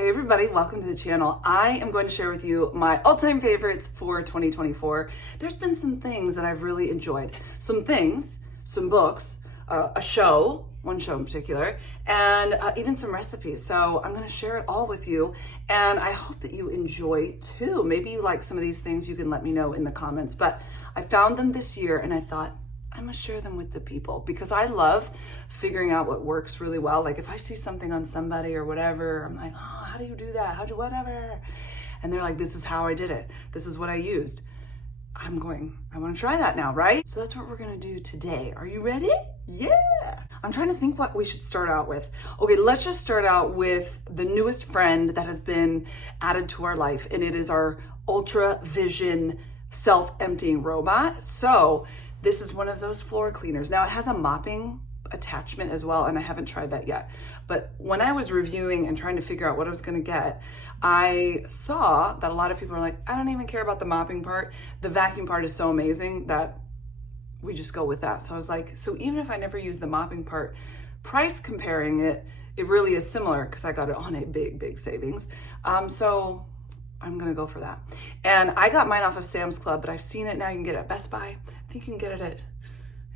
Hey everybody, welcome to the channel. I am going to share with you my all-time favorites for 2024. There's been some things that I've really enjoyed. Some things, some books, a show, one show in particular, and even some recipes. So I'm going to share it all with you, and I hope that you enjoy too. Maybe you like some of these things, you can let me know in the comments. But I found them this year and I thought, I'm gonna share them with the people because I love figuring out what works really well. Like if I see something on somebody or whatever, I'm like, oh, how do you do that? How'd you whatever? And they're like, this is how I did it. This is what I used. I wanna try that now, right? So that's what we're gonna do today. Are you ready? Yeah. I'm trying to think what we should start out with. Okay, let's just start out with the newest friend that has been added to our life, and it is our Ultra Vision self-emptying robot. So this is one of those floor cleaners. Now it has a mopping attachment as well, and I haven't tried that yet. But when I was reviewing and trying to figure out what I was gonna get, I saw that a lot of people are like, I don't even care about the mopping part. The vacuum part is so amazing that we just go with that. So I was like, so even if I never use the mopping part, price comparing it, it really is similar because I got it on a big savings. So I'm gonna go for that. And I got mine off of Sam's Club, but I've seen it now. You can get it at Best Buy. I think you can get it at,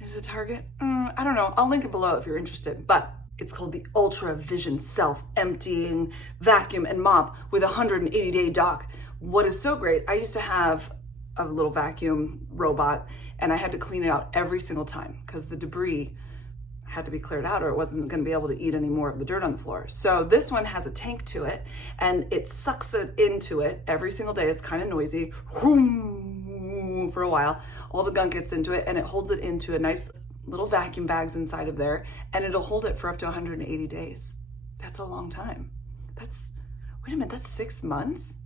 is it Target? I don't know. I'll link it below if you're interested. But it's called the Ultra Vision Self-Emptying Vacuum and Mop with a 180-day dock. What is so great, I used to have a little vacuum robot and I had to clean it out every single time because the debris had to be cleared out or it wasn't going to be able to eat any more of the dirt on the floor. So this one has a tank to it and it sucks it into it every single day. It's kind of noisy for a while. All the gunk gets into it and it holds it into a nice little vacuum bags inside of there, and it'll hold it for up to 180 days. That's a long time. Wait a minute, that's 6 months?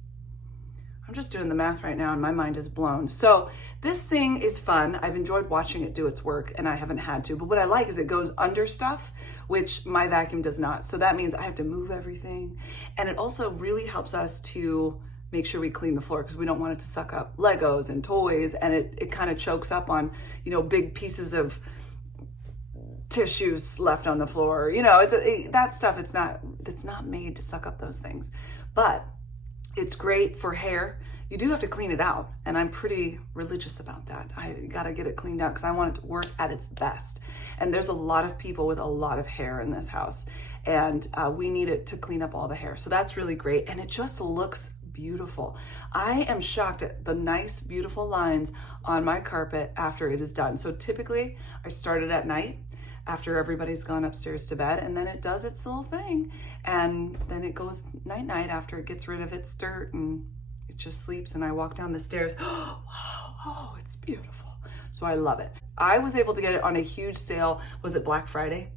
I'm just doing the math right now and my mind is blown. So this thing is fun. I've enjoyed watching it do its work and I haven't had to, but what I like is it goes under stuff, which my vacuum does not. So that means I have to move everything. And it also really helps us to make sure we clean the floor because we don't want it to suck up Legos and toys, and it kind of chokes up on, big pieces of tissues left on the floor. That stuff, it's not made to suck up those things. But it's great for hair. You do have to clean it out, and I'm pretty religious about that. I gotta get it cleaned out because I want it to work at its best. And there's a lot of people with a lot of hair in this house, and we need it to clean up all the hair. So that's really great, and it just looks beautiful. I am shocked at the nice, beautiful lines on my carpet after it is done. So typically, I start it at night, after everybody's gone upstairs to bed, and then it does its little thing, and then it goes night-night after it gets rid of its dirt and it just sleeps, and I walk down the stairs. Oh, it's beautiful. So I love it. I was able to get it on a huge sale. Was it Black Friday?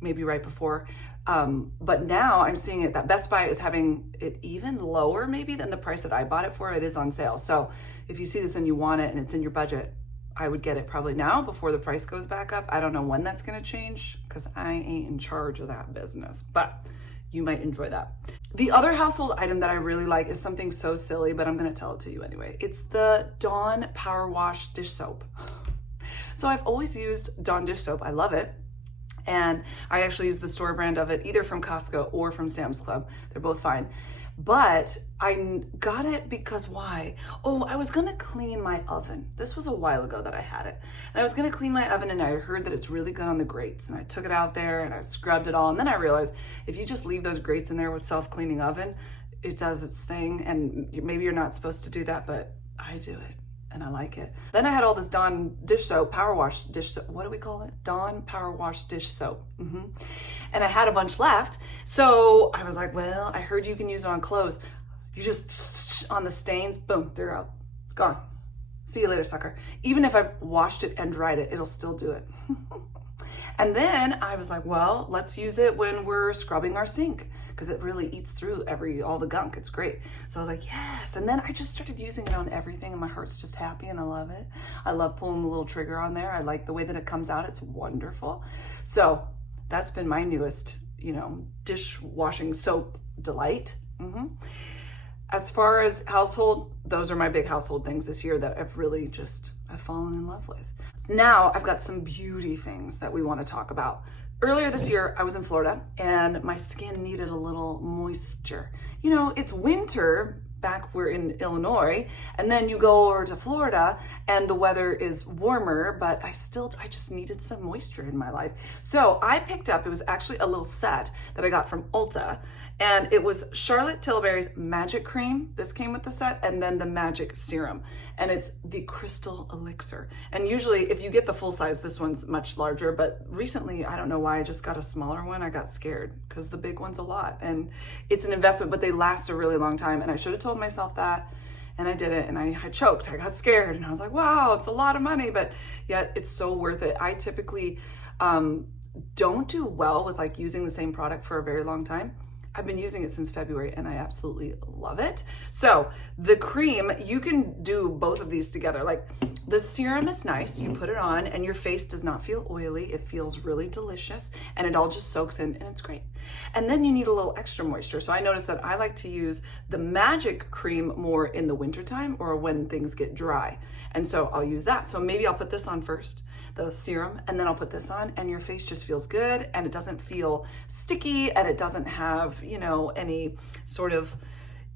Maybe right before. But now I'm seeing it that Best Buy is having it even lower maybe than the price that I bought it for. It is on sale. So if you see this and you want it and it's in your budget, I would get it probably now before the price goes back up. I don't know when that's gonna change because I ain't in charge of that business, but you might enjoy that. The other household item that I really like is something so silly, but I'm gonna tell it to you anyway. It's the Dawn Power Wash dish soap. So I've always used Dawn dish soap. I love it. And I actually use the store brand of it, either from Costco or from Sam's Club. They're both fine. But I got it because why? Oh, I was gonna clean my oven. This was a while ago that I had it. And I was gonna clean my oven and I heard that it's really good on the grates. And I took it out there and I scrubbed it all. And then I realized if you just leave those grates in there with self-cleaning oven, it does its thing. And maybe you're not supposed to do that, but I do it. And I like it. Then I had all this Dawn dish soap, power wash dish soap. What do we call it? Dawn power wash dish soap. And I had a bunch left. So I was like, well, I heard you can use it on clothes. You just, on the stains, boom, they're out. Gone. See you later, sucker. Even if I've washed it and dried it, it'll still do it. And then I was like, well, let's use it when we're scrubbing our sink because it really eats through all the gunk. It's great. So I was like, yes. And then I just started using it on everything and my heart's just happy and I love it. I love pulling the little trigger on there. I like the way that it comes out. It's wonderful. So that's been my newest, dishwashing soap delight. As far as household, those are my big household things this year that I've fallen in love with. Now I've got some beauty things that we want to talk about. Earlier this year, I was in Florida and my skin needed a little moisture. You know, it's winter back we're in Illinois, and then you go over to Florida and the weather is warmer, but I just needed some moisture in my life. So I picked up, it was actually a little set that I got from Ulta, and it was Charlotte Tilbury's Magic Cream. This came with the set, and then the Magic Serum, and it's the Crystal Elixir. And usually if you get the full size, this one's much larger, but recently, I don't know why, I just got a smaller one. I got scared because the big one's a lot, and it's an investment, but they last a really long time, and I should have told myself that, and I did it, and I choked. I got scared, and I was like, wow, it's a lot of money, but yet it's so worth it. I typically don't do well with like using the same product for a very long time. I've been using it since February and I absolutely love it. So the cream, you can do both of these together. Like the serum is nice, you put it on and your face does not feel oily. It feels really delicious and it all just soaks in and it's great. And then you need a little extra moisture. So I noticed that I like to use the Magic Cream more in the wintertime or when things get dry. And so I'll use that. So maybe I'll put this on first, the serum, and then I'll put this on and your face just feels good and it doesn't feel sticky and it doesn't have, you know, any sort of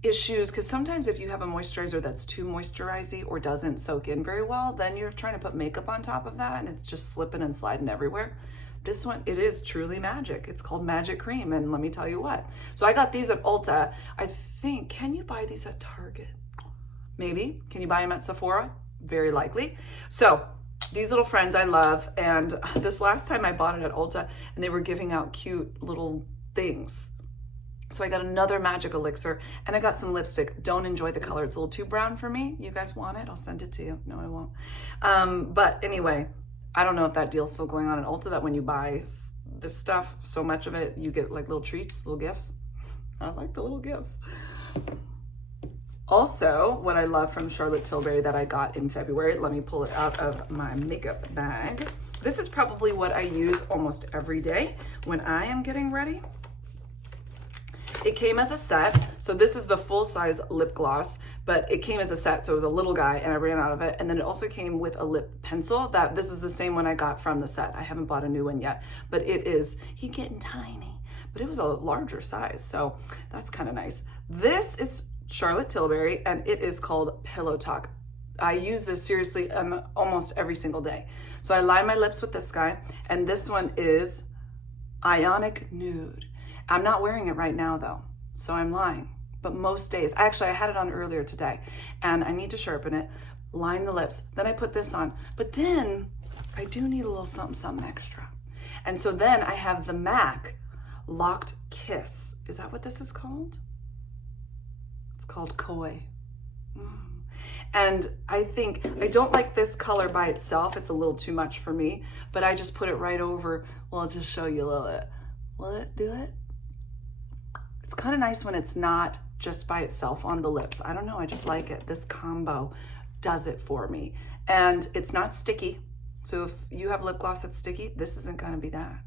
issues. Because sometimes if you have a moisturizer that's too moisturizing or doesn't soak in very well, then you're trying to put makeup on top of that and it's just slipping and sliding everywhere. This one, it is truly magic. It's called Magic Cream, and let me tell you what. So I got these at Ulta. I think, can you buy these at Target? Maybe. Can you buy them at Sephora? Very likely. So these little friends I love, and this last time I bought it at Ulta and they were giving out cute little things. So I got another Magic Elixir and I got some lipstick. Don't enjoy the color. It's a little too brown for me. You guys want it? I'll send it to you. No, I won't. But anyway, I don't know if that deal's still going on at Ulta, that when you buy this stuff, so much of it, you get like little treats, little gifts. I like the little gifts. Also, what I love from Charlotte Tilbury that I got in February, let me pull it out of my makeup bag. This is probably what I use almost every day when I am getting ready. It came as a set. So this is the full size lip gloss, but it came as a set. So it was a little guy and I ran out of it. And then it also came with a lip pencil this is the same one I got from the set. I haven't bought a new one yet, but he's getting tiny, but it was a larger size. So that's kind of nice. This is Charlotte Tilbury and it is called Pillow Talk. I use this seriously almost every single day. So I line my lips with this guy, and this one is Ionic Nude. I'm not wearing it right now though, so I'm lying. But most days, actually I had it on earlier today and I need to sharpen it, line the lips, then I put this on. But then I do need a little something, something extra. And so then I have the MAC Locked Kiss. Is that what this is called? It's called Koi. And I think, I don't like this color by itself. It's a little too much for me, but I just put it right over. Well, I'll just show you a little bit. Will it do it? It's kind of nice when it's not just by itself on the lips. I don't know, I just like it. This combo does it for me. And it's not sticky. So if you have lip gloss that's sticky, this isn't gonna be that.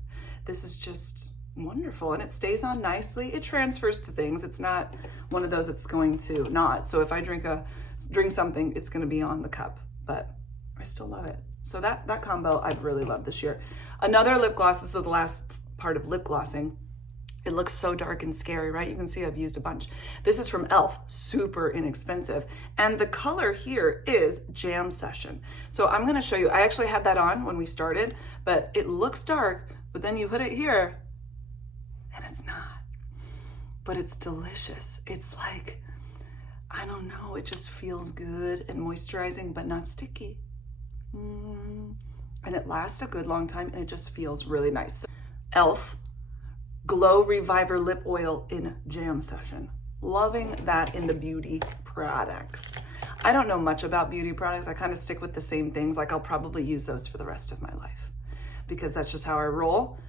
This is just wonderful and it stays on nicely. It transfers to things. It's not one of those that's going to not. So if I drink something, it's gonna be on the cup, but I still love it. So that combo I've really loved this year. Another lip gloss, this is the last part of lip glossing. It looks so dark and scary, right? You can see I've used a bunch. This is from e.l.f., super inexpensive. And the color here is Jam Session. So I'm gonna show you, I actually had that on when we started, but it looks dark, but then you put it here and it's not, but it's delicious. It's like, I don't know, it just feels good and moisturizing, but not sticky. And it lasts a good long time and it just feels really nice. e.l.f. Glow Reviver Lip Oil in Jam Session. Loving that in the beauty products. I don't know much about beauty products. I kind of stick with the same things. Like I'll probably use those for the rest of my life because that's just how I roll,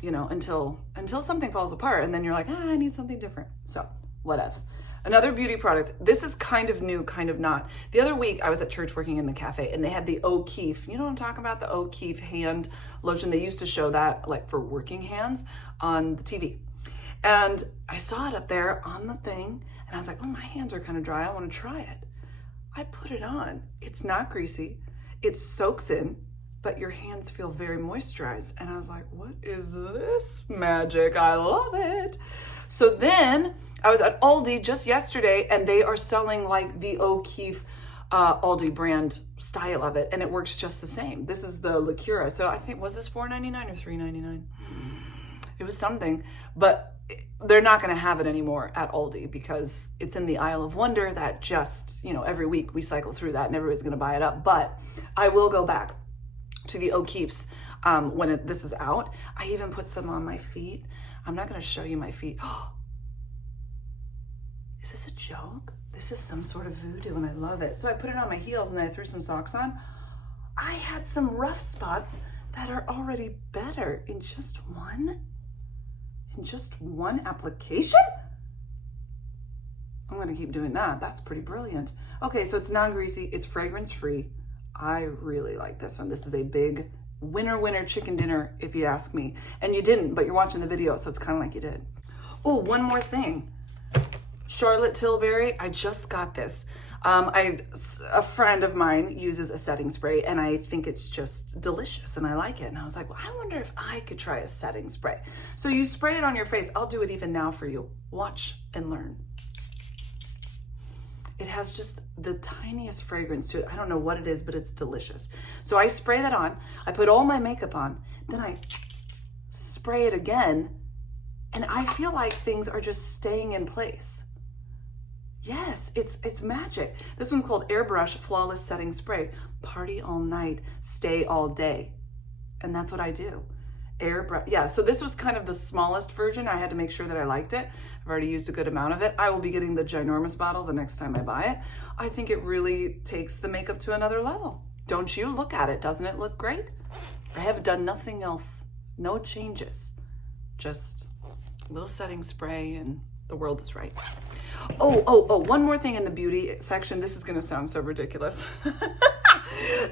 you know, until something falls apart and then you're like, I need something different. So whatever. Another beauty product. This is kind of new, kind of not. The other week I was at church working in the cafe and they had the O'Keefe, you know what I'm talking about? The O'Keefe hand lotion. They used to show that like for working hands on the TV. And I saw it up there on the thing and I was like, oh, my hands are kind of dry. I want to try it. I put it on. It's not greasy. It soaks in. but your hands feel very moisturized. And I was like, what is this magic? I love it. So then I was at Aldi just yesterday, and they are selling like the O'Keefe Aldi brand style of it, and it works just the same. This is the Liqueur. So I think, was this $4.99 or $3.99? It was something, but they're not going to have it anymore at Aldi because it's in the aisle of wonder that just, you know, every week we cycle through that and everybody's going to buy it up. But I will go back to the O'Keefe's when this is out. I even put some on my feet. I'm not going to show you my feet. Is this a joke? This is some sort of voodoo and I love it. So I put it on my heels and then I threw some socks on. I had some rough spots that are already better in just one application. I'm gonna keep doing that. That's pretty brilliant. Okay, so it's non-greasy, it's fragrance free. I really like this one. This is a big winner chicken dinner, if you ask me. And you didn't, but you're watching the video, so it's kind of like you did. Oh, one more thing. Charlotte Tilbury, I just got this. A friend of mine uses a setting spray and I think it's just delicious and I like it. And I was like, well, I wonder if I could try a setting spray. So you spray it on your face. I'll do it even now for you. Watch and learn. It has just the tiniest fragrance to it. I don't know what it is, but it's delicious. So I spray that on. I put all my makeup on. Then I spray it again. And I feel like things are just staying in place. Yes, it's magic. This one's called Airbrush Flawless Setting Spray. Party all night, stay all day. And that's what I do. Airbrush, yeah, so this was kind of the smallest version. I had to make sure that I liked it. I've already used a good amount of it. I will be getting the ginormous bottle the next time I buy it. I think it really takes the makeup to another level. Don't you? Look at it. Doesn't it look great? I have done nothing else. No changes. Just a little setting spray and the world is right. Oh, one more thing in the beauty section. This is going to sound so ridiculous.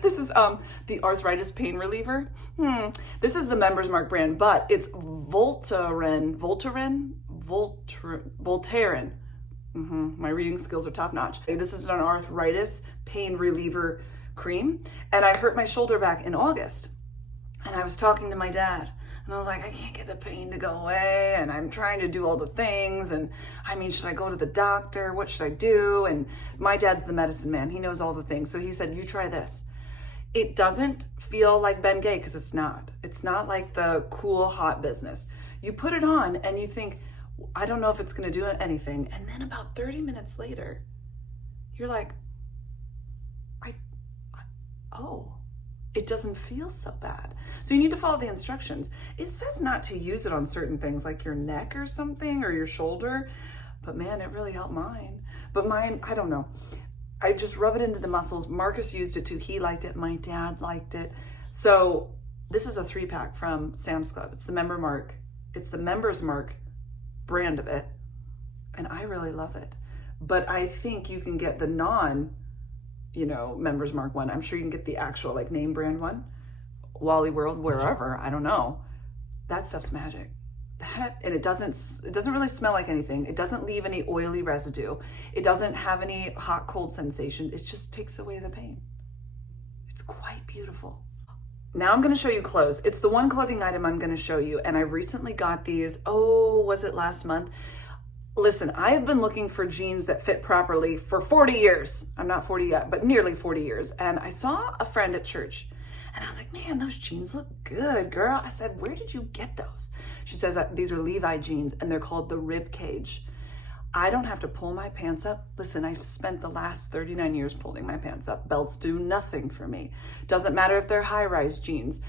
This is the arthritis pain reliever. This is the Members Mark brand, but it's Voltaren. My reading skills are top notch. This is an arthritis pain reliever cream. And I hurt my shoulder back in August. And I was talking to my dad. And I was like, I can't get the pain to go away. And I'm trying to do all the things. And I mean, should I go to the doctor? What should I do? And my dad's the medicine man. He knows all the things. So he said, you try this. It doesn't feel like Bengay because it's not. It's not like the cool, hot business. You put it on and you think, I don't know if it's going to do anything. And then about 30 minutes later, you're like, oh. It doesn't feel so bad. So you need to follow the instructions. It says not to use it on certain things like your neck or something or your shoulder, but man, it really helped mine. But mine, I don't know. I just rub it into the muscles. Marcus used it too. He liked it. My dad liked it. So this is a 3-pack from Sam's Club. It's the Members Mark brand of it. And I really love it. But I think you can get the Members Mark one. I'm sure you can get the actual like name brand one, Wally World, wherever, I don't know. That stuff's magic. And it doesn't really smell like anything. It doesn't leave any oily residue. It doesn't have any hot cold sensation. It just takes away the pain. It's quite beautiful. Now I'm going to show you clothes. It's the one clothing item I'm going to show you. And I recently got these, was it last month? Listen, I have been looking for jeans that fit properly for 40 years. I'm not 40 yet, but nearly 40 years. And I saw a friend at church and I was like, man, those jeans look good, girl. I said, where did you get those? She says that these are Levi jeans and they're called the rib cage. I don't have to pull my pants up. Listen, I've spent the last 39 years pulling my pants up. Belts do nothing for me. Doesn't matter if they're high-rise jeans.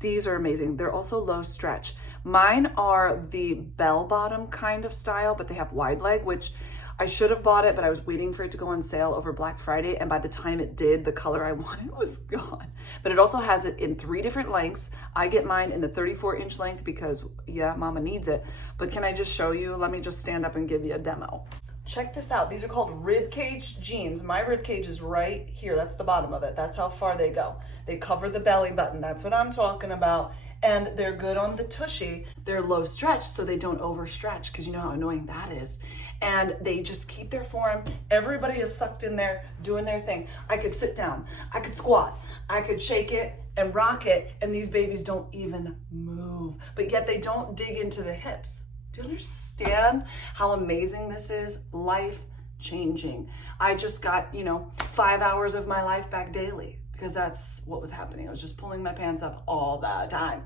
These are amazing. They're also low stretch. Mine are the bell bottom kind of style, but they have wide leg, which I should have bought it, but I was waiting for it to go on sale over Black Friday. And by the time it did, the color I wanted was gone. But it also has it in 3 different lengths. I get mine in the 34-inch length because, yeah, mama needs it. But can I just show you? Let me just stand up and give you a demo. check this out. These are called rib cage jeans. My rib cage is right here. That's the bottom of it. That's how far they go. They cover the belly button. That's what I'm talking about. And they're good on the tushy. They're low stretch, so they don't overstretch, because you know how annoying that is. And they just keep their form. Everybody is sucked in there doing their thing. I could sit down, I could squat, I could shake it and rock it, and these babies don't even move. But yet they don't dig into the hips. Do you understand how amazing this is? Life changing. I just got, 5 hours of my life back daily, because that's what was happening. I was just pulling my pants up all the time.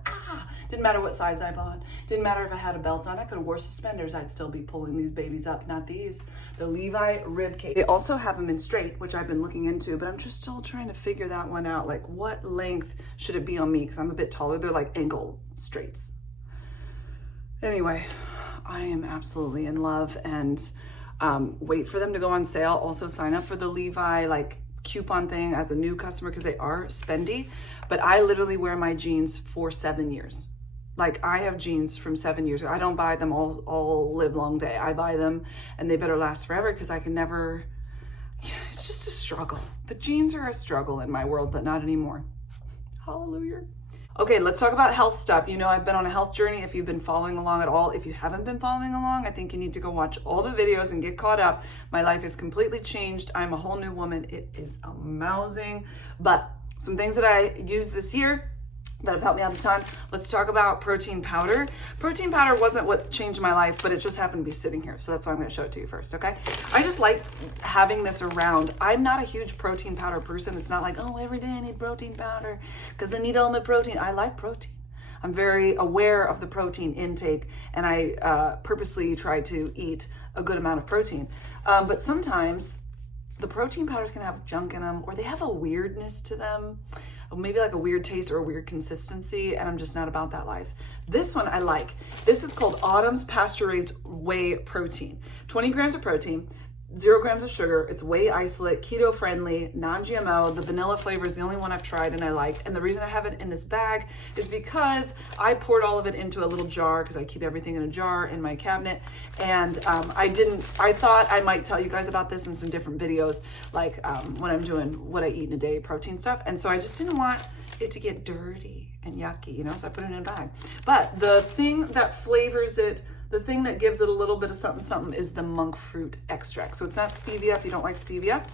Didn't matter what size I bought. Didn't matter if I had a belt on. I could have wore suspenders. I'd still be pulling these babies up. Not these. The Levi rib cage. They also have them in straight, which I've been looking into, but I'm just still trying to figure that one out. Like, what length should it be on me? Because I'm a bit taller. They're like ankle straights. Anyway, I am absolutely in love, and wait for them to go on sale. Also sign up for the Levi coupon thing as a new customer, because they are spendy. But I literally wear my jeans for 7 years. I have jeans from 7 years ago. I don't buy them all live long day. I buy them and they better last forever, because I can never, it's just a struggle. The jeans are a struggle in my world, but not anymore. Hallelujah. Okay, let's talk about health stuff. I've been on a health journey. If you've been following along at all, if you haven't been following along, I think you need to go watch all the videos and get caught up. My life is completely changed. I'm a whole new woman. It is amazing. But some things that I use this year that have helped me out a ton. Let's talk about protein powder. Protein powder wasn't what changed my life, but it just happened to be sitting here. So that's why I'm going to show it to you first, okay? I just like having this around. I'm not a huge protein powder person. It's not like, oh, every day I need protein powder because I need all my protein. I like protein. I'm very aware of the protein intake, and I purposely try to eat a good amount of protein. But sometimes the protein powders can have junk in them, or they have a weirdness to them. Maybe like a weird taste or a weird consistency, and I'm just not about that life. This one I like. This is called Autumn's Pasture Raised Whey Protein. 20 grams of protein, 0 grams of sugar. It's whey isolate, keto friendly, non-GMO. The vanilla flavor is the only one I've tried and I like. And the reason I have it in this bag is because I poured all of it into a little jar, because I keep everything in a jar in my cabinet. And I thought I might tell you guys about this in some different videos, when I'm doing what I eat in a day, protein stuff. And so I just didn't want it to get dirty and yucky, so I put it in a bag. But the thing that flavors it, the thing that gives it a little bit of something is the monk fruit extract. So it's not stevia if you don't like stevia.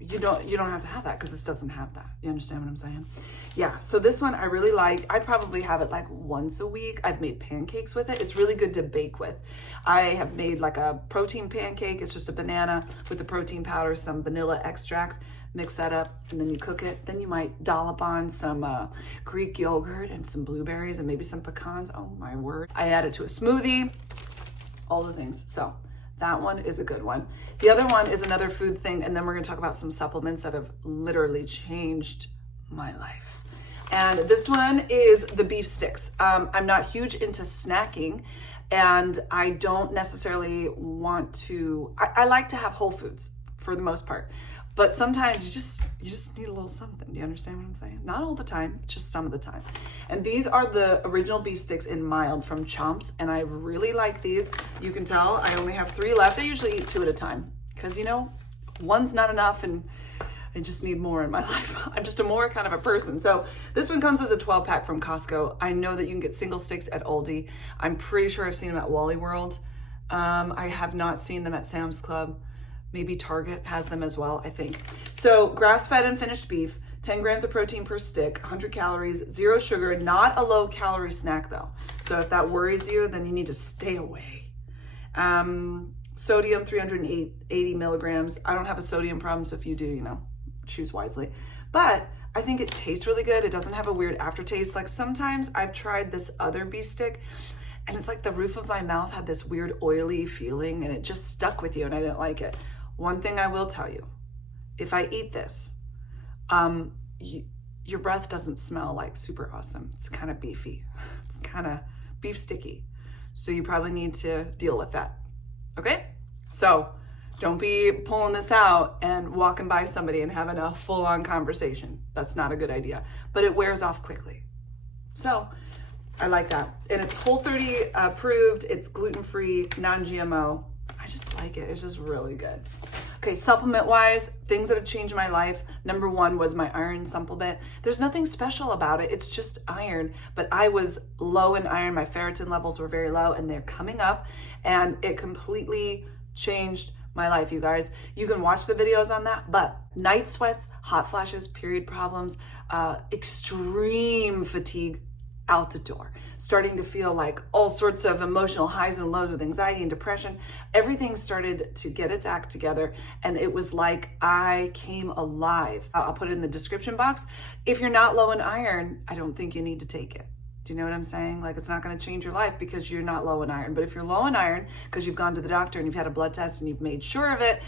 You don't have to have that, because this doesn't have that. You understand what I'm saying? Yeah, so this one I really like. I probably have it once a week. I've made pancakes with it. It's really good to bake with. I have made a protein pancake. It's just a banana with the protein powder, some vanilla extract. Mix that up, and then you cook it. Then you might dollop on some Greek yogurt and some blueberries and maybe some pecans. Oh my word. I add it to a smoothie, all the things. So that one is a good one. The other one is another food thing, and then we're gonna talk about some supplements that have literally changed my life. And this one is the beef sticks. I'm not huge into snacking, and I don't necessarily want to, I like to have whole foods for the most part. But sometimes you just need a little something. Do you understand what I'm saying? Not all the time, just some of the time. And these are the original beef sticks in mild from Chomps, and I really like these. You can tell I only have 3 left. I usually eat 2 at a time, because one's not enough, and I just need more in my life. I'm just a more kind of a person. So this one comes as a 12 pack from Costco. I know that you can get single sticks at Aldi. I'm pretty sure I've seen them at Wally World. I have not seen them at Sam's Club. Maybe Target has them as well, I think. So grass-fed and finished beef, 10 grams of protein per stick, 100 calories, 0 sugar, not a low-calorie snack though. So if that worries you, then you need to stay away. Sodium, 380 milligrams. I don't have a sodium problem, so if you do, choose wisely. But I think it tastes really good. It doesn't have a weird aftertaste. Sometimes I've tried this other beef stick, and it's the roof of my mouth had this weird oily feeling, and it just stuck with you, and I didn't like it. One thing I will tell you, if I eat this, your breath doesn't smell super awesome. It's kind of beefy. It's kind of beef sticky. So you probably need to deal with that. Okay? So don't be pulling this out and walking by somebody and having a full-on conversation. That's not a good idea. But it wears off quickly. So I like that. And it's Whole30 approved. It's gluten-free, non-GMO. I just like it. It's just really good. Okay, supplement wise, things that have changed my life. Number one was my iron supplement. There's nothing special about it. It's just iron, but I was low in iron. My ferritin levels were very low and they're coming up, and it completely changed my life, you guys. You can watch the videos on that, but night sweats, hot flashes, period problems, extreme fatigue, out the door. Starting to feel like all sorts of emotional highs and lows with anxiety and depression. Everything started to get its act together, and it was like I came alive. I'll put it in the description box. If you're not low in iron, I don't think you need to take it. Do you know what I'm saying? Like, it's not going to change your life because you're not low in iron. But if you're low in iron because you've gone to the doctor and you've had a blood test and you've made sure of it,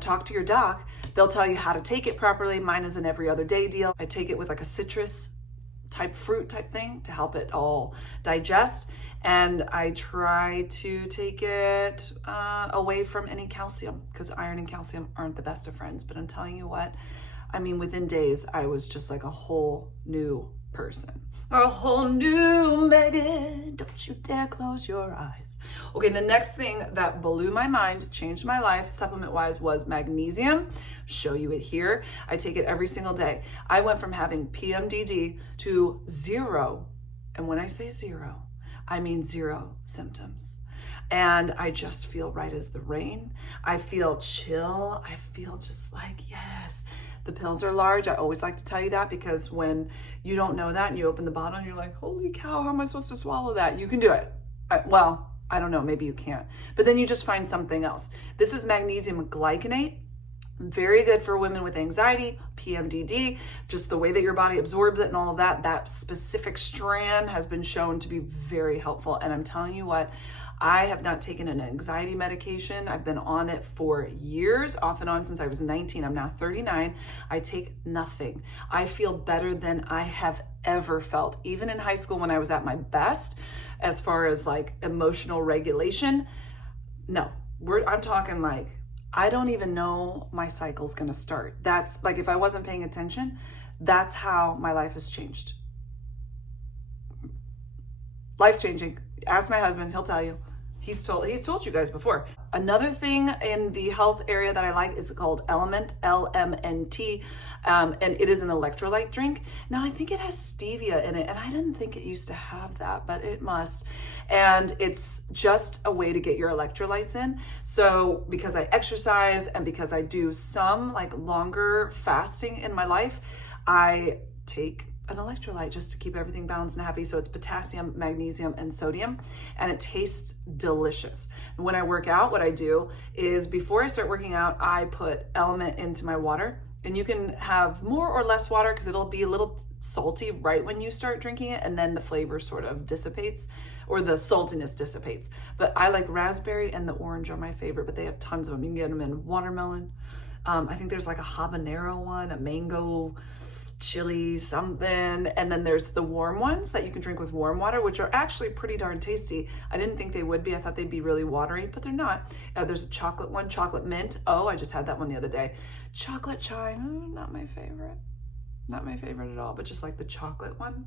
talk to your doc. They'll tell you how to take it properly. Mine is an every other day deal. I take it with like a citrus type fruit type thing to help it all digest. And I try to take it away from any calcium, because iron and calcium aren't the best of friends. But I'm telling you what, I mean, within days, I was just like a whole new person. A whole new Meghan. Don't you dare close your eyes. Okay, the next thing that blew my mind, changed my life, supplement-wise, was magnesium. Show you it here. I take it every single day. I went from having PMDD to 0. And when I say 0, I mean 0 symptoms. And I just feel right as the rain. I feel chill. I feel just like, yes. The pills are large. I always like to tell you that, because when you don't know that and you open the bottle and you're like, holy cow, how am I supposed to swallow that? You can do it. Well, I don't know, maybe you can't. But then you just find something else. This is magnesium glycinate. Very good for women with anxiety, PMDD, just the way that your body absorbs it and all of that. That specific strand has been shown to be very helpful. And I'm telling you what, I have not taken an anxiety medication. I've been on it for years, off and on since I was 19. I'm now 39. I take nothing. I feel better than I have ever felt. Even in high school when I was at my best, as far as like emotional regulation, no, I'm talking like, I don't even know my cycle's gonna start. That's like, if I wasn't paying attention, that's how my life has changed. Life-changing. Ask my husband, he'll tell you. He's told you guys before. Another thing in the health area that I like is called Element, LMNT, and it is an electrolyte drink. Now, I think it has stevia in it, and I didn't think it used to have that, but it must. And it's just a way to get your electrolytes in. So because I exercise and because I do some like longer fasting in my life, I take an electrolyte just to keep everything balanced and happy. So it's potassium, magnesium, and sodium, and it tastes delicious. And when I work out, what I do is before I start working out, I put Element into my water, and you can have more or less water because it'll be a little salty right when you start drinking it, and then the flavor sort of dissipates, or the saltiness dissipates. But I like raspberry and the orange are my favorite, but they have tons of them. You can get them in watermelon. I think there's like a habanero one, a mango, chili something, and then there's the warm ones that you can drink with warm water, which are actually pretty darn tasty. I didn't think they would be. I thought they'd be really watery, but they're not. There's a chocolate one, chocolate mint. Oh, I just had that one the other day. Chocolate chai, not my favorite. Not my favorite at all, but just like the chocolate one,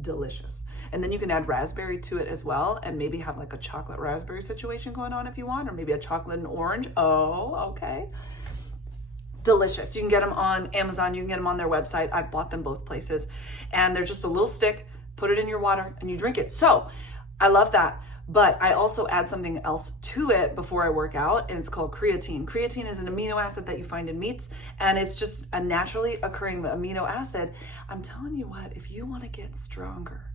delicious. And then you can add raspberry to it as well, and maybe have like a chocolate raspberry situation going on if you want, or maybe a chocolate and orange. Oh, okay. Delicious. You can get them on Amazon. You can get them on their website. I've bought them both places, and they're just a little stick. Put it in your water and you drink it. So I love that. But I also add something else to it before I work out, and it's called creatine. Creatine is an amino acid that you find in meats, and it's just a naturally occurring amino acid. I'm telling you what, if you want to get stronger,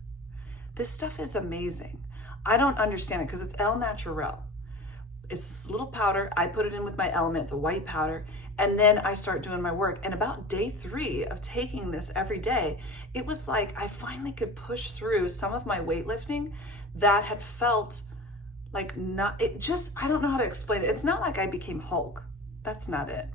this stuff is amazing. I don't understand it because it's El Natural. It's this little powder. I put it in with my Element. It's a white powder. And then I start doing my work. And about day 3 of taking this every day, it was like I finally could push through some of my weightlifting that had felt like I don't know how to explain it. It's not like I became Hulk. That's not it.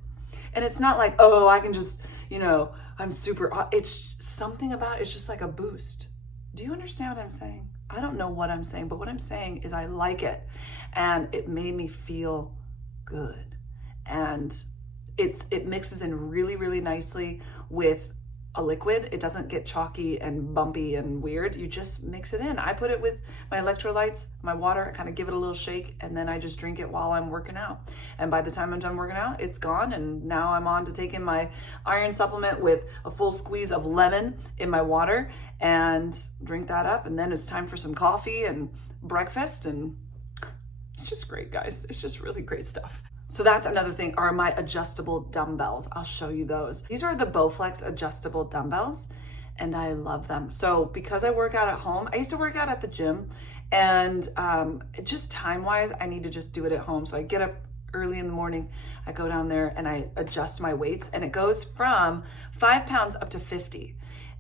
And it's not like, oh, I can just, I'm super, it's something about, it's just like a boost. Do you understand what I'm saying? I don't know what I'm saying, but what I'm saying is I like it, and it made me feel good. And it mixes in really, really nicely with a liquid. It doesn't get chalky and bumpy and weird. You just mix it in. I put it with my electrolytes, my water, I kind of give it a little shake, and then I just drink it while I'm working out. And by the time I'm done working out, it's gone. And now I'm on to taking my iron supplement with a full squeeze of lemon in my water and drink that up. And then it's time for some coffee and breakfast. And it's just great, guys. It's just really great stuff. So that's another thing, are my adjustable dumbbells. I'll show you those. These are the Bowflex adjustable dumbbells, and I love them. So because I work out at home, I used to work out at the gym, and just time-wise, I need to just do it at home. So I get up early in the morning, I go down there and I adjust my weights, and it goes from 5 pounds up to 50.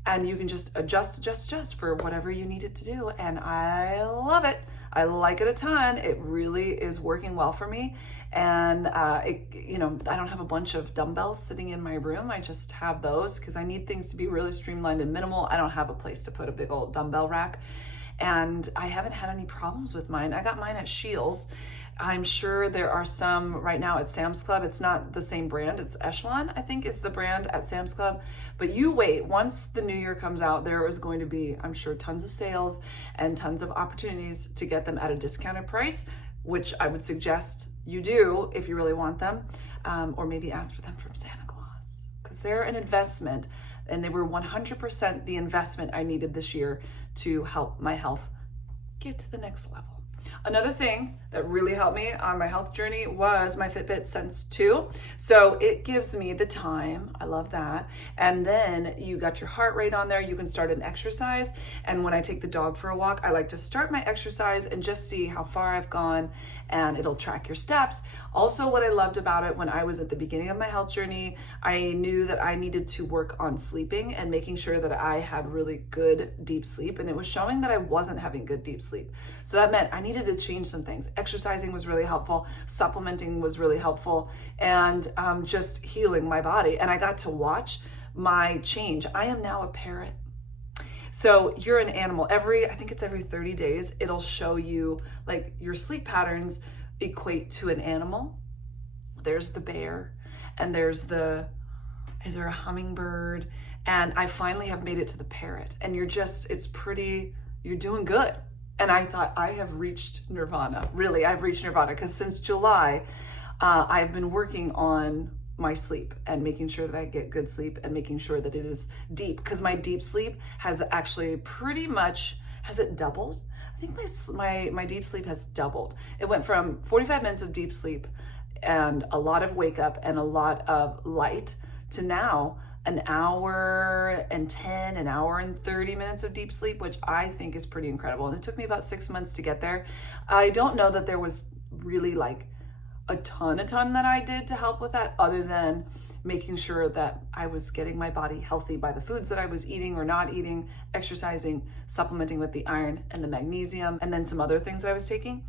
And you can just adjust for whatever you need it to do. And I love it. I like it a ton. It really is working well for me. And I don't have a bunch of dumbbells sitting in my room. I just have those because I need things to be really streamlined and minimal. I don't have a place to put a big old dumbbell rack. And I haven't had any problems with mine. I got mine at Scheels. I'm sure there are some right now at Sam's Club. It's not the same brand. It's Echelon, I think, is the brand at Sam's Club. But you wait, once the new year comes out, there is going to be, I'm sure, tons of sales and tons of opportunities to get them at a discounted price, which I would suggest you do if you really want them, or maybe ask for them from Santa Claus, because they're an investment, and they were 100% the investment I needed this year to help my health get to the next level. Another thing that really helped me on my health journey was my Fitbit Sense 2. So it gives me the time. I love that. And then you got your heart rate on there. You can start an exercise. And when I take the dog for a walk, I like to start my exercise and just see how far I've gone, and it'll track your steps. Also, what I loved about it, when I was at the beginning of my health journey, I knew that I needed to work on sleeping and making sure that I had really good deep sleep. And it was showing that I wasn't having good deep sleep. So that meant I needed to change some things. Exercising was really helpful. Supplementing was really helpful. And just healing my body. And I got to watch my change. I am now a parrot. So you're an animal. I think it's every 30 days, it'll show you like your sleep patterns equate to an animal. There's the bear, and is there a hummingbird? And I finally have made it to the parrot, and you're doing good. And I thought, I have reached nirvana. Really, I've reached nirvana, because since July, I've been working on my sleep and making sure that I get good sleep and making sure that it is deep, because my deep sleep has actually has it doubled? I think my deep sleep has doubled. It went from 45 minutes of deep sleep and a lot of wake up and a lot of light to now an hour and 10, an hour and 30 minutes of deep sleep, which I think is pretty incredible. And it took me about 6 months to get there. I don't know that there was really like a ton that I did to help with that, other than making sure that I was getting my body healthy by the foods that I was eating or not eating, exercising, supplementing with the iron and the magnesium, and then some other things that I was taking.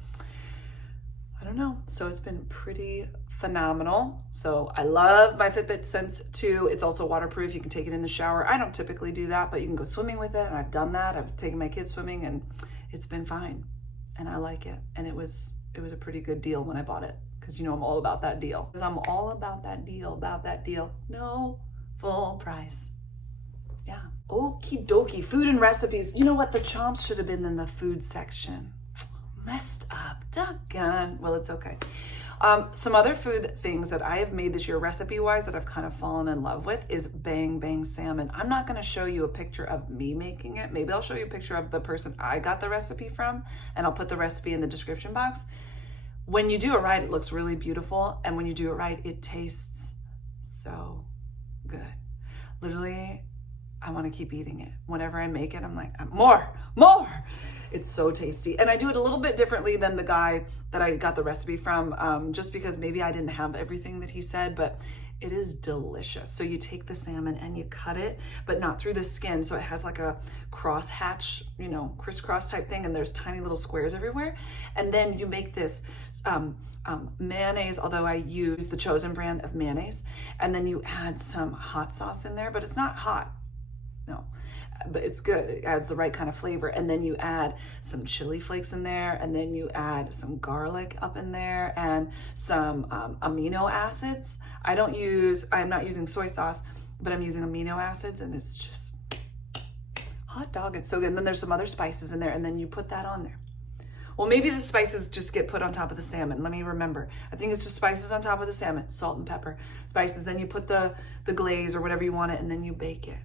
I don't know. So it's been pretty phenomenal. So I love my Fitbit Sense 2. It's also waterproof. You can take it in the shower. I don't typically do that, but you can go swimming with it. And I've done that. I've taken my kids swimming, and it's been fine. And I like it. And it was a pretty good deal when I bought it. Because I'm all about that deal. Because I'm all about that deal. No full price. Yeah. Okie dokie. Food and recipes. You know what? The chomps should have been in the food section. Messed up. Doggone. Well, it's okay. Some other food things that I have made this year recipe-wise that I've kind of fallen in love with is bang bang salmon. I'm not going to show you a picture of me making it. Maybe I'll show you a picture of the person I got the recipe from, and I'll put the recipe in the description box. When you do it right, it looks really beautiful. And when you do it right, it tastes so good. Literally, I want to keep eating it. Whenever I make it, I'm like, more. It's so tasty. And I do it a little bit differently than the guy that I got the recipe from, just because maybe I didn't have everything that he said, but it is delicious. So you take the salmon and you cut it, but not through the skin. So it has like a cross hatch, crisscross type thing. And there's tiny little squares everywhere. And then you make this mayonnaise, although I use the Chosen brand of mayonnaise. And then you add some hot sauce in there, but it's not hot. No, but it's good. It adds the right kind of flavor. And then you add some chili flakes in there, and then you add some garlic up in there and some amino acids. I'm not using soy sauce. but I'm using amino acids, and it's just hot dog. It's so good. And then there's some other spices in there, and then you put that on there. Well, maybe the spices just get put on top of the salmon. Let me remember. I think it's just spices on top of the salmon, salt and pepper, spices. Then you put the glaze or whatever you want it, and then you bake it.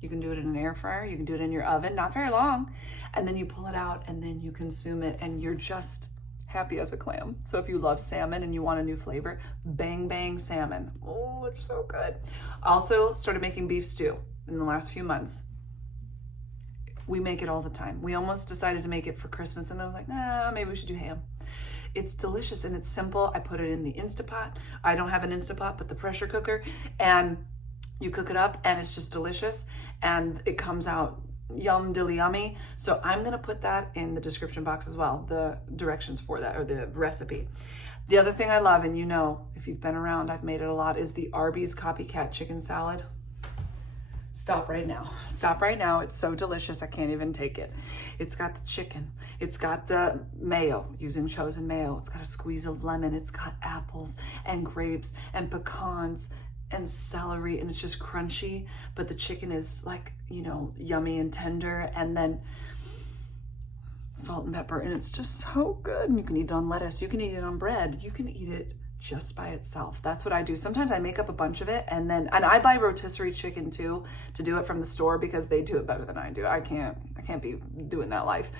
You can do it in an air fryer. You can do it in your oven, not very long. And then you pull it out, and then you consume it, and you're just happy as a clam. So if you love salmon and you want a new flavor, bang, bang salmon. Oh, it's so good. Also started making beef stew in the last few months. We make it all the time. We almost decided to make it for Christmas, and I was like, nah, maybe we should do ham. It's delicious and it's simple. I put it in the Instapot. I don't have an Instapot, but the pressure cooker, and you cook it up, and it's just delicious, and it comes out yum dilly yummy. So I'm gonna put that in the description box as well, the directions for that, or the recipe. The other thing I love, and you know, if you've been around, I've made it a lot, is the Arby's copycat chicken salad. Stop right now. Stop right now. It's so delicious. I can't even take it. It's got the chicken. It's got the mayo, using chosen mayo. It's got a squeeze of lemon. It's got apples and grapes and pecans and celery, and it's just crunchy, but the chicken is like, you know, yummy and tender, and then salt and pepper, and it's just so good. And you can eat it on lettuce. You can eat it on bread. You can eat it just by itself. That's what I do. Sometimes I make up a bunch of it, and I buy rotisserie chicken too, to do it from the store, because they do it better than I do. I can't be doing that life.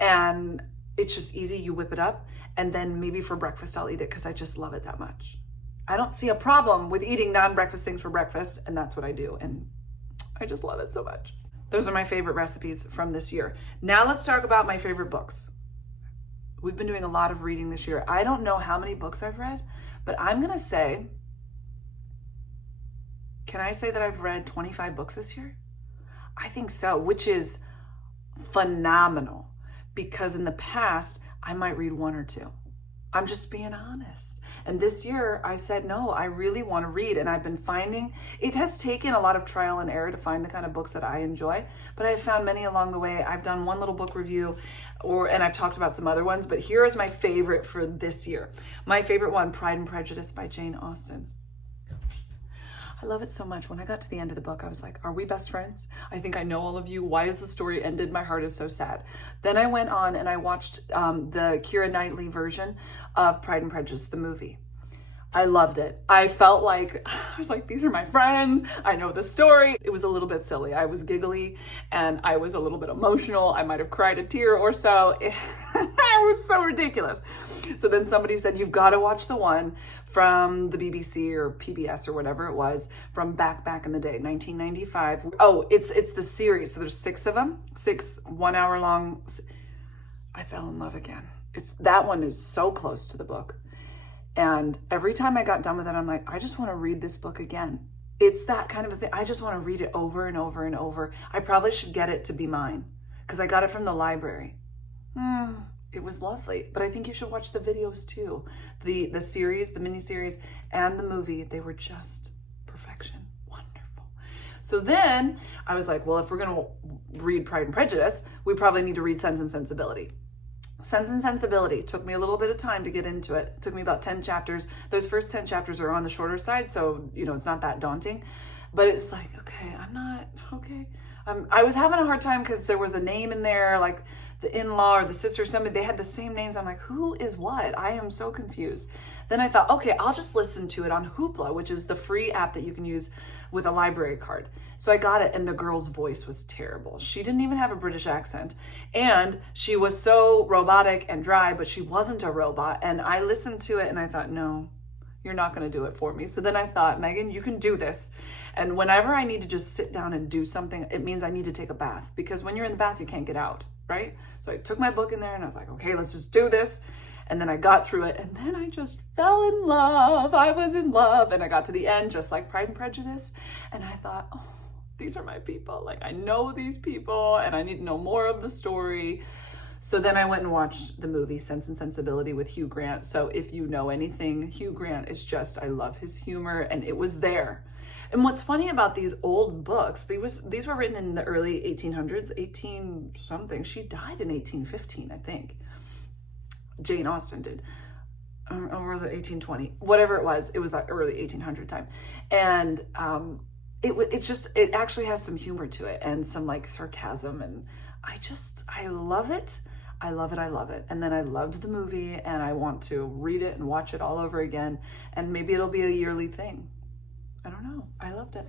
And it's just easy. You whip it up, and then maybe for breakfast I'll eat it, because I just love it that much. I don't see a problem with eating non-breakfast things for breakfast, and that's what I do, and I just love it so much. Those are my favorite recipes from this year. Now let's talk about my favorite books. We've been doing a lot of reading this year. I don't know how many books I've read, but I'm gonna say, can I say that I've read 25 books this year? I think so, which is phenomenal, because in the past, I might read one or two. I'm just being honest. And this year I said, no, I really want to read. And I've been finding, it has taken a lot of trial and error to find the kind of books that I enjoy, but I have found many along the way. I've done one little book review, and I've talked about some other ones, but here is my favorite for this year. My favorite one, Pride and Prejudice by Jane Austen. I love it so much. When I got to the end of the book, I was like, are we best friends? I think I know all of you. Why is the story ended? My heart is so sad. Then I went on and I watched the Keira Knightley version of Pride and Prejudice, the movie. I loved it. I felt like, I was like, these are my friends. I know the story. It was a little bit silly. I was giggly and I was a little bit emotional. I might have cried a tear or so. It was so ridiculous. So then somebody said, you've got to watch the one from the BBC or PBS or whatever it was, from back in the day, 1995. Oh, it's the series. So there's 6 of them, 6 1 hour long. I fell in love again. That one is so close to the book. And every time I got done with it, I'm like, I just want to read this book again. It's that kind of a thing. I just want to read it over and over and over. I probably should get it to be mine, because I got it from the library. It was lovely, but I think you should watch the videos too. The series, the miniseries, and the movie, they were just perfection. Wonderful. So then I was like, well, if we're going to read Pride and Prejudice, we probably need to read Sense and Sensibility. Sense and Sensibility took me a little bit of time to get into it. It took me about 10 chapters. Those first 10 chapters are on the shorter side, so, you know, it's not that daunting. But it's like, okay, I'm not, okay. I was having a hard time because there was a name in there, like the in-law or the sister, somebody, they had the same names. I'm like, who is what? I am so confused. Then I thought, okay, I'll just listen to it on Hoopla, which is the free app that you can use with a library card. So I got it, and the girl's voice was terrible. She didn't even have a British accent. And she was so robotic and dry, but she wasn't a robot. And I listened to it and I thought, no, you're not going to do it for me. So then I thought, Megan, you can do this. And whenever I need to just sit down and do something, it means I need to take a bath, because when you're in the bath, you can't get out, right? So I took my book in there and I was like, okay, let's just do this. And then I got through it, and then I just fell in love. I was in love. And I got to the end, just like Pride and Prejudice. And I thought, oh, these are my people. Like, I know these people and I need to know more of the story. So then I went and watched the movie Sense and Sensibility with Hugh Grant. So if you know anything, Hugh Grant is just, I love his humor, and it was there. And what's funny about these old books, these were written in the early 1800s, 18 something. She died in 1815, I think. Jane Austen did. Or was it 1820? Whatever it was that early 1800 time. And it actually has some humor to it and some like sarcasm, and I love it. I love it. I love it. And then I loved the movie, and I want to read it and watch it all over again. And maybe it'll be a yearly thing. I don't know. I loved it.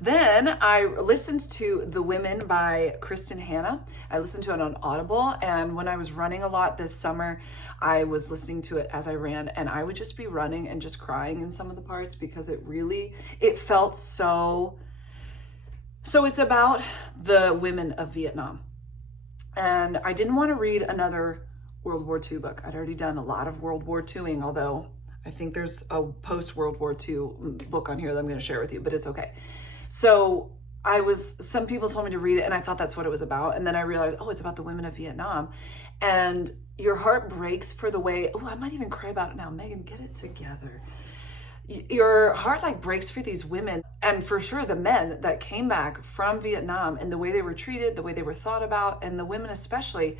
Then I listened to The Women by Kristen Hanna. I listened to it on Audible. And when I was running a lot this summer, I was listening to it as I ran, and I would just be running and just crying in some of the parts because it felt so it's about the women of Vietnam. And I didn't want to read another World War II book. I'd already done a lot of World War IIing, although I think there's a post-World War II book on here that I'm going to share with you, but it's okay. So some people told me to read it, and I thought that's what it was about. And then I realized, it's about the women of Vietnam. And your heart breaks for the way, I might even cry about it now. Meghan, get it together. Your heart like breaks for these women, and for sure the men that came back from Vietnam, and the way they were treated, the way they were thought about, and the women especially.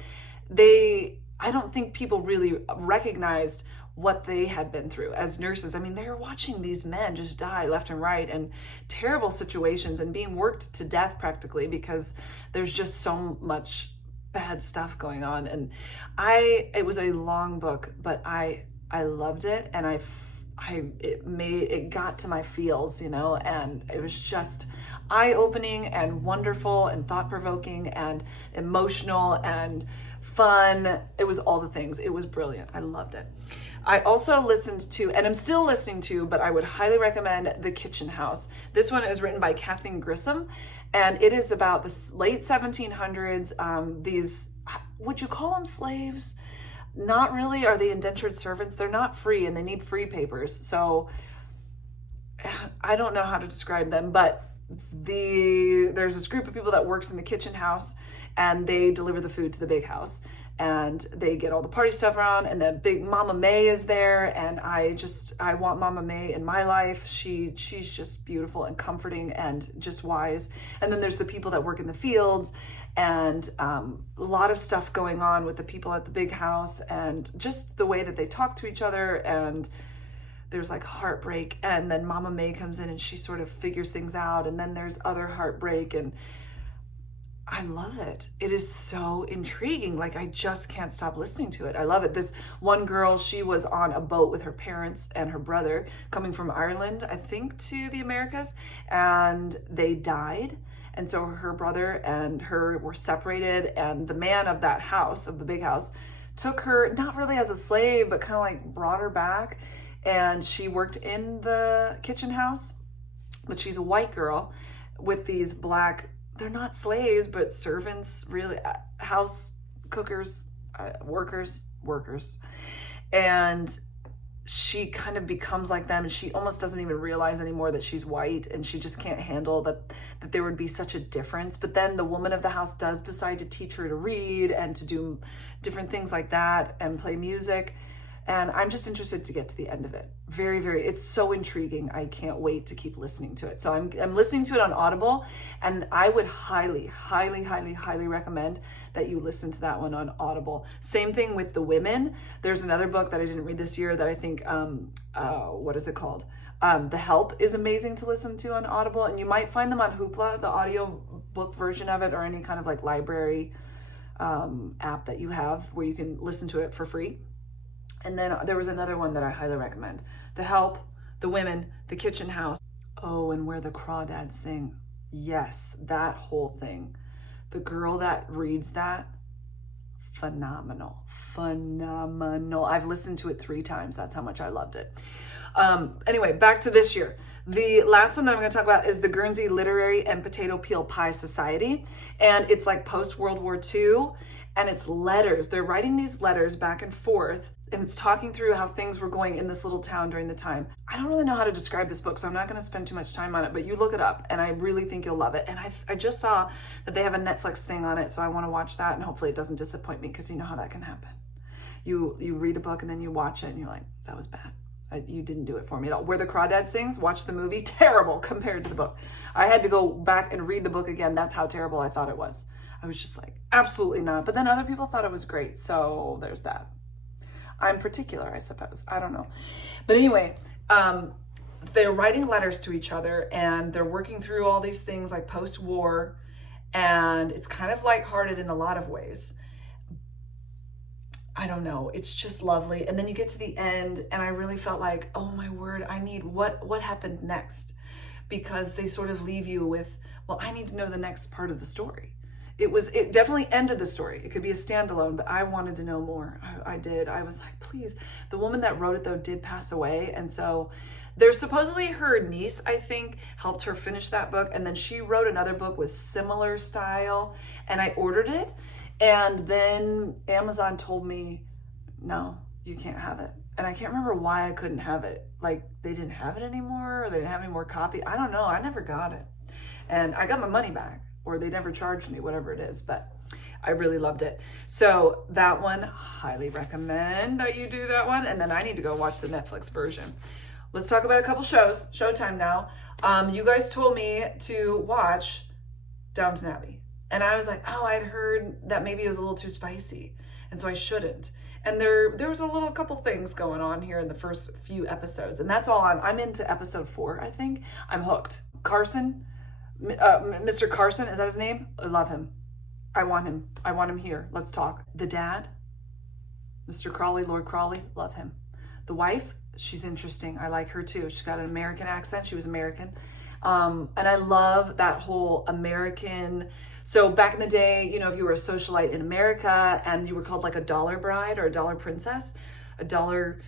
I don't think people really recognized what they had been through as nurses. I mean, they were watching these men just die left and right, and terrible situations, and being worked to death practically because there's just so much bad stuff going on. And it was a long book, but I loved it, and it got to my feels, and it was just eye-opening and wonderful and thought-provoking and emotional and fun. It was all the things. It was brilliant. I loved it. I also listened to, and I'm still listening to, but I would highly recommend The Kitchen House. This one is written by Kathleen Grissom, and it is about the late 1700s. These, would you call them slaves? Not really. Are they indentured servants? They're not free, and they need free papers. So I don't know how to describe them, but there's this group of people that works in the kitchen house, and they deliver the food to the big house, and they get all the party stuff around, and the big Mama May is there, and I want Mama May in my life. She's just beautiful and comforting and just wise. And then there's the people that work in the fields, and a lot of stuff going on with the people at the big house, and just the way that they talk to each other, and there's like heartbreak, and then Mama May comes in and she sort of figures things out, and then there's other heartbreak, and I love it. It is so intriguing. Like, I just can't stop listening to it. I love it. This one girl, she was on a boat with her parents and her brother coming from Ireland, I think, to the Americas, and they died. And so her brother and her were separated, and the man of that house, of the big house, took her, not really as a slave, but kind of like brought her back. And she worked in the kitchen house, but she's a white girl with these black, they're not slaves, but servants, really, house cookers, workers. And she kind of becomes like them, and she almost doesn't even realize anymore that she's white, and she just can't handle that there would be such a difference. But then the woman of the house does decide to teach her to read and to do different things like that and play music. And I'm just interested to get to the end of it. Very, very, it's so intriguing. I can't wait to keep listening to it. So I'm listening to it on Audible, and I would highly, highly, highly, highly recommend that you listen to that one on Audible. Same thing with The Women. There's another book that I didn't read this year that I think, what is it called? The Help is amazing to listen to on Audible, and you might find them on Hoopla, the audio book version of it, or any kind of like library app that you have where you can listen to it for free. And then there was another one that I highly recommend. The Help, The Women, The Kitchen House. Oh, and Where the Crawdads Sing. Yes, that whole thing. The girl that reads that, phenomenal. I've listened to it 3 times. That's how much I loved it. Anyway, back to this year. The last one that I'm going to talk about is the Guernsey Literary and Potato Peel Pie Society. And it's like post-World War II. And it's letters. They're writing these letters back and forth, and it's talking through how things were going in this little town during the time. I don't really know how to describe this book, so I'm not going to spend too much time on it, but you look it up, and I really think you'll love it. And I just saw that they have a Netflix thing on it, so I want to watch that, and hopefully it doesn't disappoint me, because you know how that can happen. You read a book, and then you watch it, and you're like, that was bad. You didn't do it for me at all. Where the Crawdad Sings, watch the movie, terrible compared to the book. I had to go back and read the book again. That's how terrible I thought it was. I was just like, absolutely not. But then other people thought it was great. So there's that. I'm particular, I suppose. I don't know. But anyway, they're writing letters to each other, and they're working through all these things like post-war, and it's kind of lighthearted in a lot of ways. I don't know, it's just lovely. And then you get to the end, and I really felt like, oh my word, I need what happened next, because they sort of leave you with, well, I need to know the next part of the story. It definitely ended the story. It could be a standalone, but I wanted to know more. I did. I was like, please. The woman that wrote it, though, did pass away. And so there's supposedly her niece, I think, helped her finish that book. And then she wrote another book with similar style. And I ordered it. And then Amazon told me, no, you can't have it. And I can't remember why I couldn't have it. Like, they didn't have it anymore, or they didn't have any more copy. I don't know. I never got it. And I got my money back, or they never charged me, whatever it is, but I really loved it. So that one, highly recommend that you do that one. And then I need to go watch the Netflix version. Let's talk about a couple shows. Showtime now. You guys told me to watch Downton Abbey. And I was like, oh, I'd heard that maybe it was a little too spicy, and so I shouldn't. And there was a couple things going on here in the first few episodes, and that's all. I'm into episode 4, I think. I'm hooked. Carson, Mr. Carson, is that his name? I love him. I want him here. Let's talk. The dad, Mr. Crawley, Lord Crawley, love him. The wife, she's interesting. I like her too. She's got an American accent. She was American. And I love that whole American. So back in the day, you know, if you were a socialite in America and you were called like a dollar bride or a dollar princess, a dollar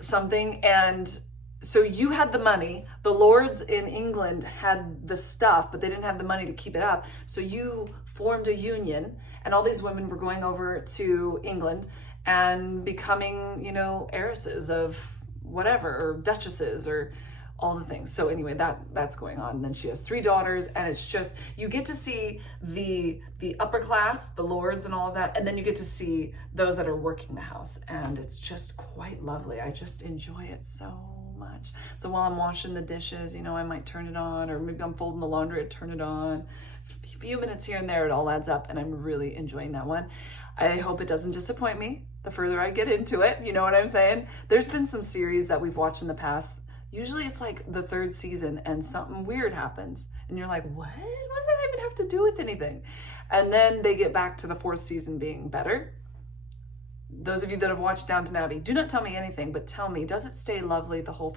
something, and so you had the money. The lords in England had the stuff, but they didn't have the money to keep it up. So you formed a union, and all these women were going over to England and becoming, you know, heiresses of whatever, or duchesses, or all the things. So anyway, that's going on. And then she has 3 daughters, and it's just, you get to see the upper class, the lords and all of that, and then you get to see those that are working the house, and it's just quite lovely. I just enjoy it so much. So while I'm washing the dishes, you know, I might turn it on, or maybe I'm folding the laundry, I'd turn it on. A few minutes here and there, it all adds up, and I'm really enjoying that one. I hope it doesn't disappoint me the further I get into it. You know what I'm saying? There's been some series that we've watched in the past. Usually it's like the 3rd season and something weird happens, and you're like, what? What does that even have to do with anything? And then they get back to the 4th season being better. Those of you that have watched Downton Abbey, do not tell me anything, but tell me, does it stay lovely the whole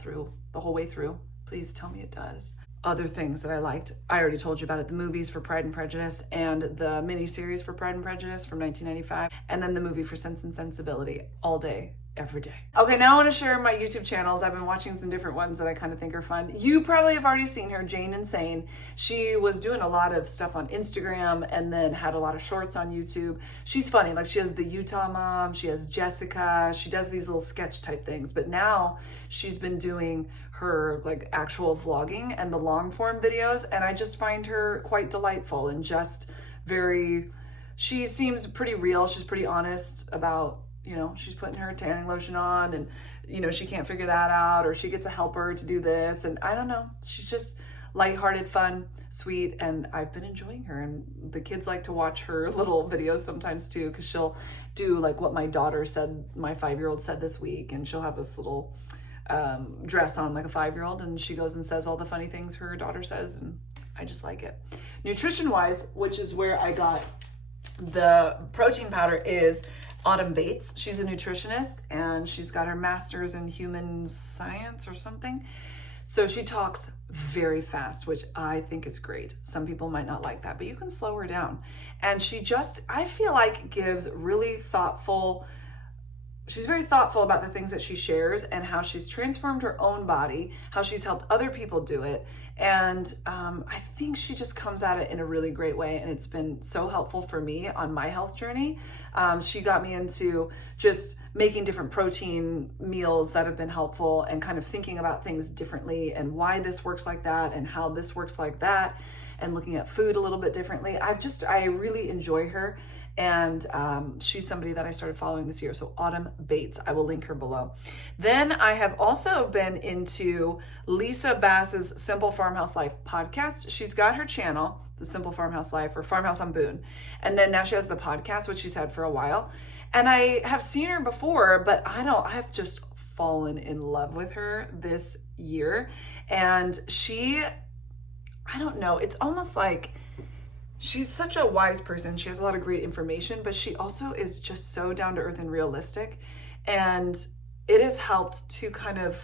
way through? Please tell me it does. Other things that I liked, I already told you about it, the movies for Pride and Prejudice, and the mini-series for Pride and Prejudice from 1995, and then the movie for Sense and Sensibility, all day, every day. Okay, now I want to share my YouTube channels. I've been watching some different ones that I kind of think are fun. You probably have already seen her, Jane Insane. She was doing a lot of stuff on Instagram, and then had a lot of shorts on YouTube. She's funny. Like, she has the Utah Mom, she has Jessica, she does these little sketch type things, but now she's been doing her like actual vlogging and the long form videos, and I just find her quite delightful and just she seems pretty real. She's pretty honest about, you know, she's putting her tanning lotion on, and, you know, she can't figure that out, or she gets a helper to do this, and I don't know. She's just lighthearted, fun, sweet, and I've been enjoying her. And the kids like to watch her little videos sometimes too, because she'll do like what my daughter said, my 5-year-old said this week, and she'll have this little dress on like a 5-year-old, and she goes and says all the funny things her daughter says, and I just like it. Nutrition wise, which is where I got the protein powder, is Autumn Bates. She's a nutritionist, and she's got her master's in human science or something. So she talks very fast, which I think is great. Some people might not like that, but you can slow her down. And she just, I feel like, gives really thoughtful, she's very thoughtful about the things that she shares, and how she's transformed her own body, how she's helped other people do it. And I think she just comes at it in a really great way, and it's been so helpful for me on my health journey. She got me into just making different protein meals that have been helpful, and kind of thinking about things differently, and why this works like that and how this works like that, and looking at food a little bit differently. I really enjoy her. And she's somebody that I started following this year. So Autumn Bates, I will link her below. Then I have also been into Lisa Bass's Simple Farmhouse Life podcast. She's got her channel, The Simple Farmhouse Life, or Farmhouse on Boone. And then now she has the podcast, which she's had for a while. And I have seen her before, but I have just fallen in love with her this year. And she, I don't know, it's almost like she's such a wise person. She has a lot of great information, but she also is just so down to earth and realistic. And it has helped to kind of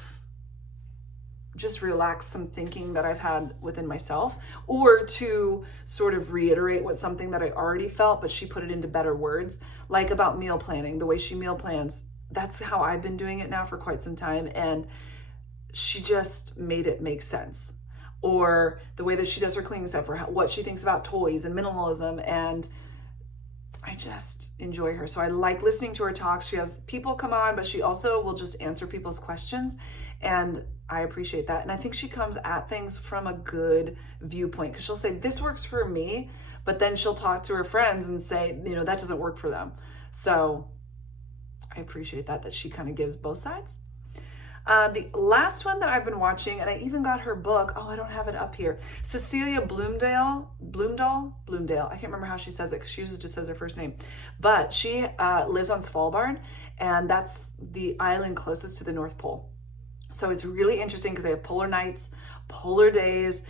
just relax some thinking that I've had within myself, or to sort of reiterate what something that I already felt, but she put it into better words, like about meal planning, the way she meal plans. That's how I've been doing it now for quite some time. And she just made it make sense. Or the way that she does her cleaning stuff, or what she thinks about toys and minimalism. And I just enjoy her. So I like listening to her talk. She has people come on, but she also will just answer people's questions. And I appreciate that. And I think she comes at things from a good viewpoint, because she'll say, this works for me, but then she'll talk to her friends and say, you know, that doesn't work for them. So I appreciate that she kind of gives both sides. The last one that I've been watching, and I even got her book. Oh, I don't have it up here. Cecilia Blomdahl. I can't remember how she says it, because she usually just says her first name. But she lives on Svalbard, and that's the island closest to the North Pole. So it's really interesting because they have polar nights, polar days.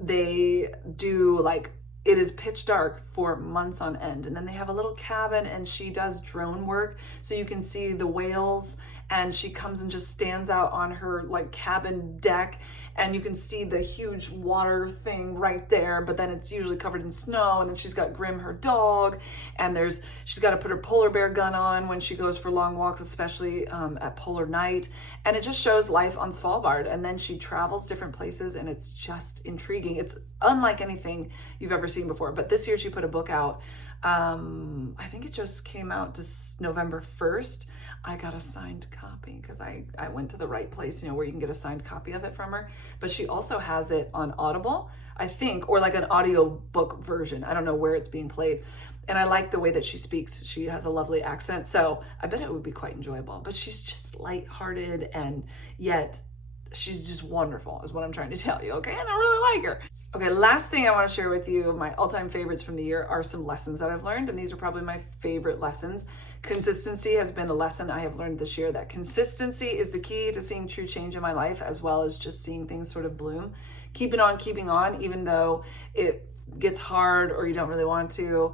They do like, it is pitch dark for months on end. And then they have a little cabin, and she does drone work. So you can see the whales, and she comes and just stands out on her like cabin deck, and you can see the huge water thing right there, but then it's usually covered in snow. And then she's got Grim, her dog, and she's got to put her polar bear gun on when she goes for long walks, especially at polar night. And it just shows life on Svalbard. And then she travels different places, and it's just intriguing. It's unlike anything you've ever seen before. But this year she put a book out. I think it just came out just November 1st. I got a signed copy because I went to the right place, you know, where you can get a signed copy of it from her. But she also has it on Audible, I think, or like an audio book version. I don't know where it's being played. And I like the way that she speaks. She has a lovely accent. So I bet it would be quite enjoyable. But she's just lighthearted, and yet she's just wonderful is what I'm trying to tell you, okay? And I really like her. Okay, last thing I want to share with you, my all-time favorites from the year are some lessons that I've learned, and these are probably my favorite lessons. Consistency has been a lesson I have learned this year, that consistency is the key to seeing true change in my life, as well as just seeing things sort of bloom. Keeping on, even though it gets hard or you don't really want to.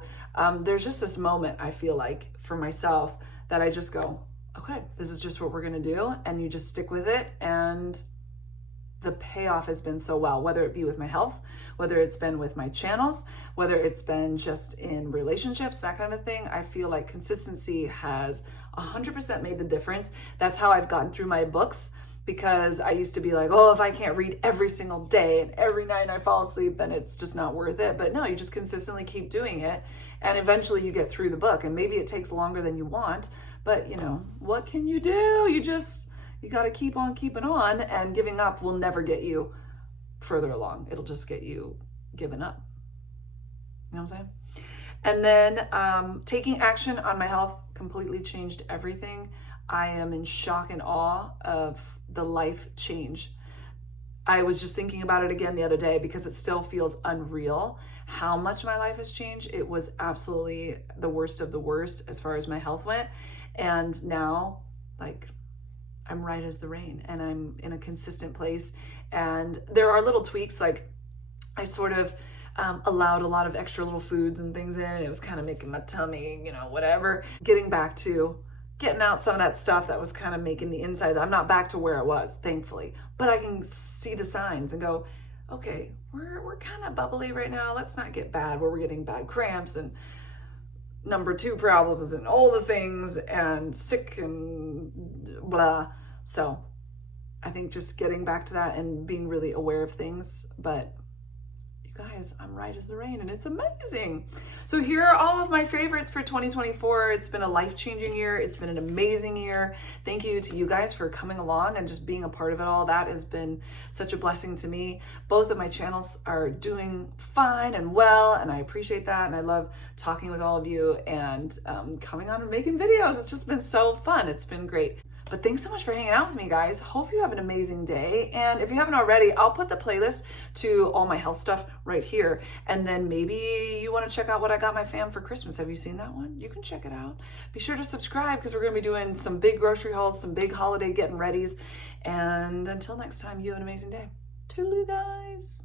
There's just this moment, I feel like, for myself, that I just go, okay, this is just what we're gonna do, and you just stick with it, and the payoff has been so well, whether it be with my health, whether it's been with my channels, whether it's been just in relationships, that kind of thing. I feel like consistency has 100% made the difference. That's how I've gotten through my books, because I used to be like, oh, if I can't read every single day and every night I fall asleep, then it's just not worth it. But no, you just consistently keep doing it, and eventually you get through the book. And maybe it takes longer than you want, but you know, what can you do? You got to keep on keeping on, and giving up will never get you further along. It'll just get you giving up. You know what I'm saying? And then taking action on my health completely changed everything. I am in shock and awe of the life change. I was just thinking about it again the other day, because it still feels unreal how much my life has changed. It was absolutely the worst of the worst as far as my health went. And now, like, I'm right as the rain, and I'm in a consistent place. And there are little tweaks, like I sort of allowed a lot of extra little foods and things in, and it was kind of making my tummy, you know, whatever. Getting back to getting out some of that stuff that was kind of making the insides. I'm not back to where I was, thankfully, but I can see the signs and go, okay, we're kind of bubbly right now. Let's not get bad where we're getting bad cramps and number 2 problems and all the things, and sick and blah. So I think just getting back to that and being really aware of things. But you guys, I'm right as the rain, and it's amazing. So here are all of my favorites for 2024. It's been a life-changing year. It's been an amazing year. Thank you to you guys for coming along and just being a part of it all. That has been such a blessing to me. Both of my channels are doing fine and well, and I appreciate that. And I love talking with all of you and coming on and making videos. It's just been so fun. It's been great. But thanks so much for hanging out with me, guys. Hope you have an amazing day. And if you haven't already, I'll put the playlist to all my health stuff right here. And then maybe you want to check out what I got my fam for Christmas. Have you seen that one? You can check it out. Be sure to subscribe because we're going to be doing some big grocery hauls, some big holiday getting readies. And until next time, you have an amazing day. Toodaloo, guys.